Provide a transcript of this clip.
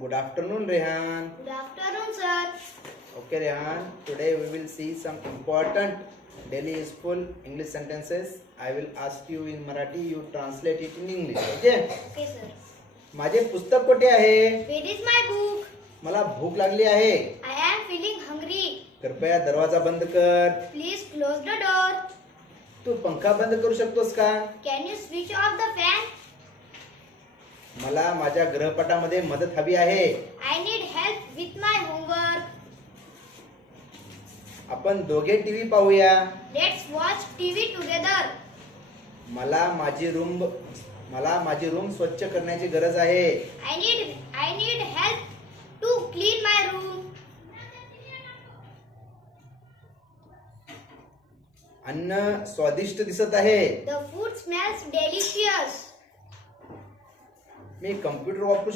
Good afternoon, Rehan. Good afternoon, sir. Okay, Rehan. Today we will see some important daily useful English sentences. I will ask you in Marathi. You translate it in English. Okay? Okay, sir. माझे पुस्तक कुठे आहे? Where is my book? मला भूक लागली आहे. I am feeling hungry. कृपया दरवाजा बंद कर. Please close the door. तू पंखा बंद करू शकतोस का? Can you switch off the fan? मला माझ्या गृहपाठामध्ये मदत हवी आहे. I need help with my homework. आपण दोघे टीव्ही पाहूया. Let's watch TV together. मला माझी रूम स्वच्छ करण्याची गरज आहे. I need help to clean my room. अन्न स्वादिष्ट दिसत आहे. The food smells delicious. Me computer वापरू